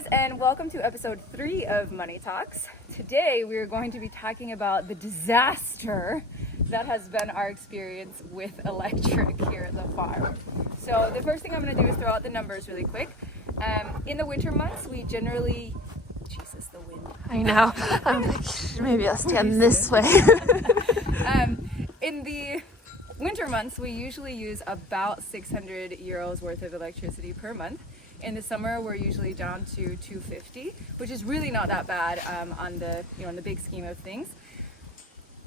guys, and welcome to episode 3 of Money Talks. Today we are going to be talking about the disaster that has been our experience with electric here at the farm. So the first thing I'm going to do is throw out the numbers really quick. In the winter months, we generally... Jesus, the wind. I know. I'm like, maybe I'll stand this way. In the winter months, we usually use about 600 euros worth of electricity per month. In the summer, we're usually down to 250, which is really not that bad on the, in the big scheme of things.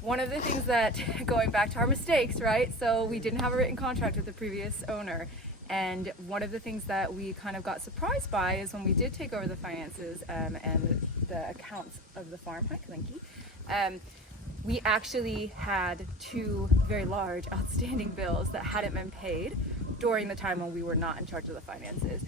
One of the things that, going back to our mistakes, right? So we didn't have a written contract with the previous owner. And one of the things that we kind of got surprised by is when we did take over the finances and the accounts of the farm, hi Kalinki, we actually had 2 very large outstanding bills that hadn't been paid during the time when we were not in charge of the finances.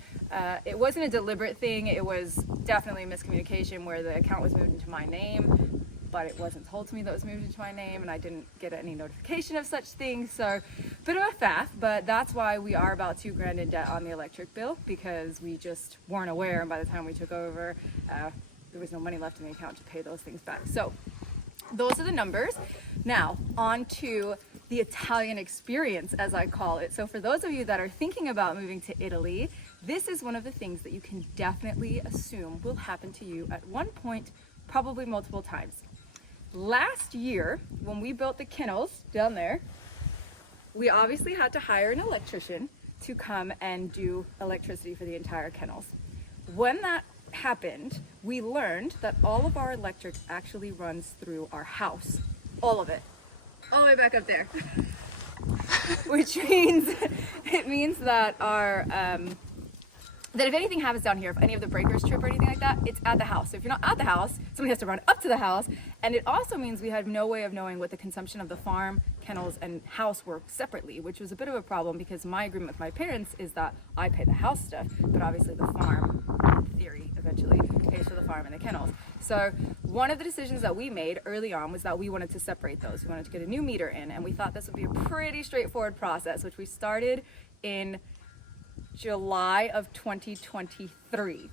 It wasn't a deliberate thing, it was definitely miscommunication where the account was moved into my name, but it wasn't told to me that it was moved into my name and I didn't get any notification of such things, so bit of a faff, but that's why we are about $2,000 in debt on the electric bill, because we just weren't aware, and by the time we took over, there was no money left in the account to pay those things back. So those are the numbers. Now on to the Italian experience, as I call it. So for those of you that are thinking about moving to Italy, this is one of the things that you can definitely assume will happen to you at one point, probably multiple times. Last year, when we built the kennels down there, we obviously had to hire an electrician to come and do electricity for the entire kennels. When that happened, we learned that all of our electric actually runs through our house. All of it. All the way back up there. Which means, it means that our, that if anything happens down here, if any of the breakers trip or anything like that, it's at the house. So if you're not at the house, somebody has to run up to the house. And it also means we had no way of knowing what the consumption of the farm, kennels, and house were separately, which was a bit of a problem because my agreement with my parents is that I pay the house stuff, but obviously the farm, in theory, eventually pays for the farm and the kennels. So one of the decisions that we made early on was that we wanted to separate those. We wanted to get a new meter in, and we thought this would be a pretty straightforward process, which we started in July of 2023.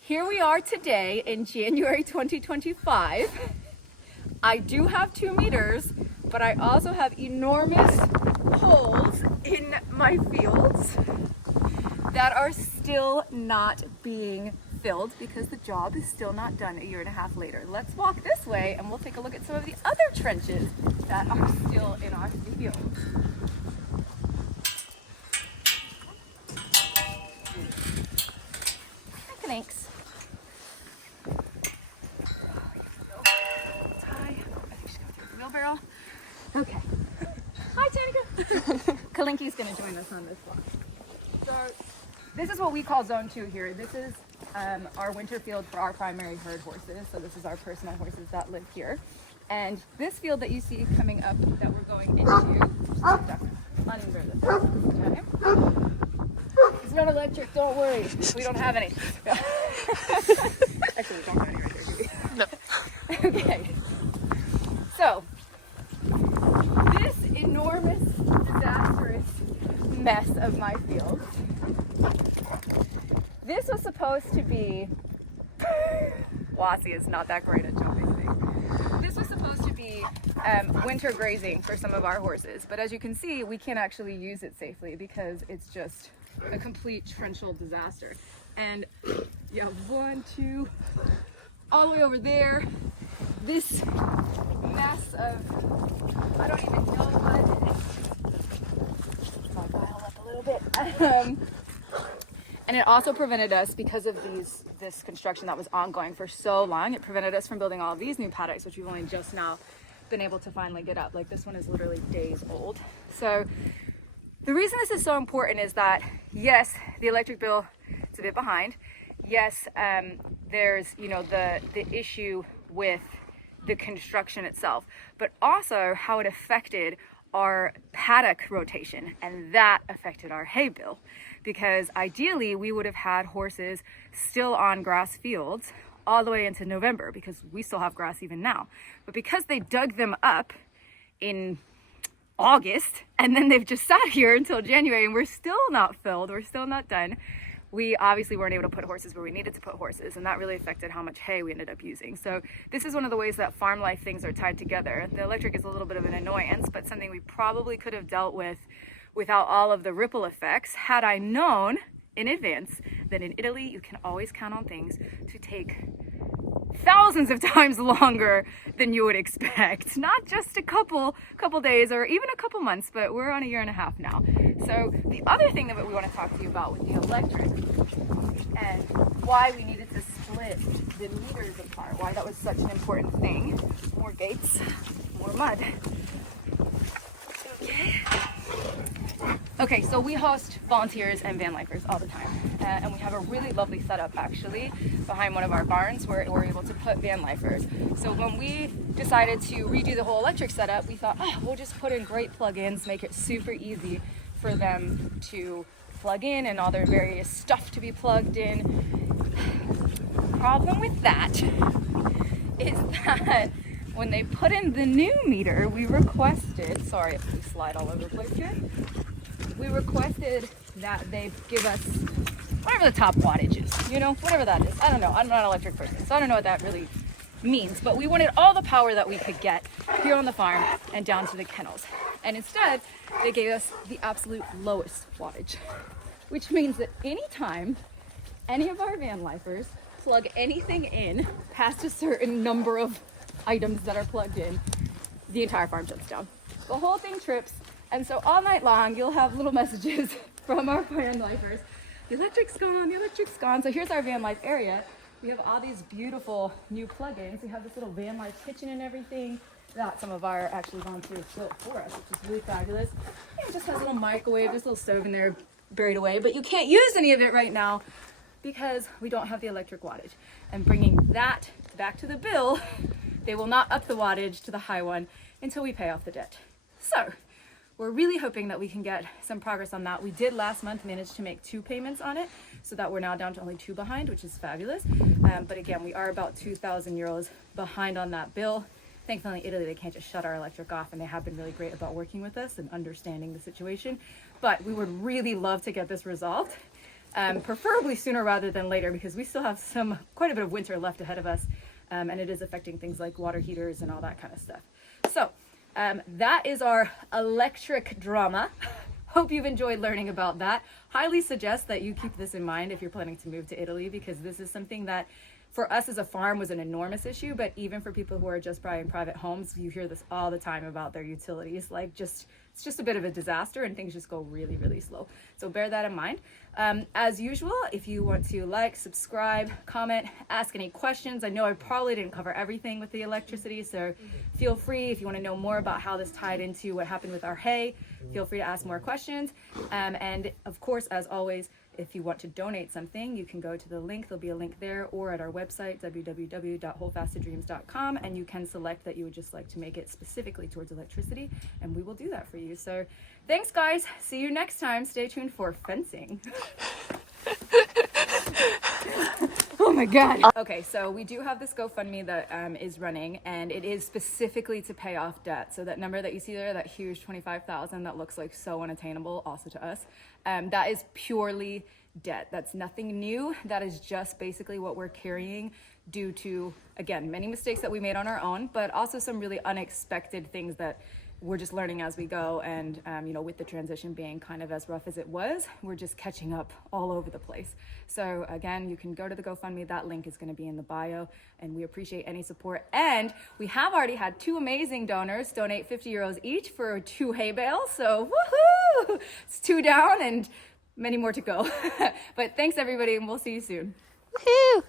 Here we are today in January 2025. I do have 2 meters, but I also have enormous holes in my fields that are still not being filled because the job is still not done a year and a half later. Let's walk this way and we'll take a look at some of the other trenches that are still in our fields. Thanks. Hi. I think she's going through the wheelbarrow. Okay. Hi, Tanika. Kalinki's going to join us on this one. So this is what we call Zone 2 here. This is our winter field for our primary herd horses. So this is our personal horses that live here. And this field that you see coming up that we're going into, under this time. It's not electric, don't worry. We don't have any. Actually, we don't have any right there, do we? No. Okay. So, this enormous, disastrous mess of my field, this was supposed to be, Lassie is not that great at jumping things. This was supposed to be winter grazing for some of our horses, but as you can see, we can't actually use it safely because it's just a complete torrential disaster. And yeah, 1, 2, all the way over there, this mess of, I don't even know what, I'll dial up a little bit. And it also prevented us, because of this construction that was ongoing for so long, it prevented us from building all of these new paddocks, which we've only just now been able to finally get up. Like this one is literally days old. So the reason this is so important is that, yes, the electric bill is a bit behind. Yes, there's, the issue with the construction itself, but also how it affected our paddock rotation, and that affected our hay bill, because ideally we would have had horses still on grass fields all the way into November, because we still have grass even now. But because they dug them up in August and then they've just sat here until January and we're still not filled, we're still not done, we obviously weren't able to put horses where we needed to put horses, and that really affected how much hay we ended up using. So this is one of the ways that farm life things are tied together. The electric is a little bit of an annoyance, but something we probably could have dealt with without all of the ripple effects had I known in advance that in Italy you can always count on things to take thousands of times longer than you would expect. Not just a couple days or even a couple months, but we're on a year and a half now. So the other thing that we want to talk to you about with the electric and why we needed to split the meters apart, why that was such an important thing. More gates, more mud. Okay, so we host volunteers and van lifers all the time, and we have a really lovely setup actually behind one of our barns where we're able to put van lifers. So when we decided to redo the whole electric setup, we thought, oh, we'll just put in great plugins, make it super easy for them to plug in and all their various stuff to be plugged in. Problem with that is that when they put in the new meter, we requested, sorry if we slide all over the place here, we requested that they give us whatever the top wattage is, you know, whatever that is. I don't know, I'm not an electric person, so I don't know what that really means, but we wanted all the power that we could get here on the farm and down to the kennels. And instead, they gave us the absolute lowest wattage, which means that anytime any of our van lifers plug anything in past a certain number of items that are plugged in, the entire farm shuts down. The whole thing trips, and so all night long you'll have little messages from our van lifers. The electric's gone, the electric's gone. So here's our van life area. We have all these beautiful new plugins. We have this little van life kitchen and everything that some of our actually volunteers built for us, which is really fabulous. It just has a little microwave, this little stove in there buried away, but you can't use any of it right now because we don't have the electric wattage. And bringing that back to the bill, they will not up the wattage to the high one until we pay off the debt. So we're really hoping that we can get some progress on that. We did last month manage to make 2 payments on it, so that we're now down to only 2 behind, which is fabulous. But again, we are about 2,000 euros behind on that bill. Thankfully in Italy, they can't just shut our electric off, and they have been really great about working with us and understanding the situation. But we would really love to get this resolved, preferably sooner rather than later, because we still have quite a bit of winter left ahead of us, and it is affecting things like water heaters and all that kind of stuff. So that is our electric drama. Hope you've enjoyed learning about that. Highly suggest that you keep this in mind if you're planning to move to Italy, because this is something that for us as a farm was an enormous issue, but even for people who are just buying private homes, you hear this all the time about their utilities. Like it's just a bit of a disaster, and things just go really, really slow. So bear that in mind. As usual, if you want to like, subscribe, comment, ask any questions. I know I probably didn't cover everything with the electricity, so feel free. If you want to know more about how this tied into what happened with our hay, feel free to ask more questions. And of course, as always, if you want to donate something, you can go to the link. There'll be a link there, or at our website, www.holdfasttodreams.com, and you can select that you would just like to make it specifically towards electricity, and we will do that for you. So thanks, guys. See you next time. Stay tuned for fencing. Oh my God. Okay, so we do have this GoFundMe that is running, and it is specifically to pay off debt. So that number that you see there, that huge 25,000 that looks like so unattainable also to us, that is purely debt. That's nothing new. That is just basically what we're carrying due to, again, many mistakes that we made on our own, but also some really unexpected things that we're just learning as we go. And you know, with the transition being kind of as rough as it was, we're just catching up all over the place. So again, you can go to the GoFundMe. That link is going to be in the bio, and we appreciate any support. And we have already had 2 amazing donors donate 50 euros each for 2 hay bales. So woohoo! It's 2 down and many more to go. But thanks everybody, and we'll see you soon. Woohoo!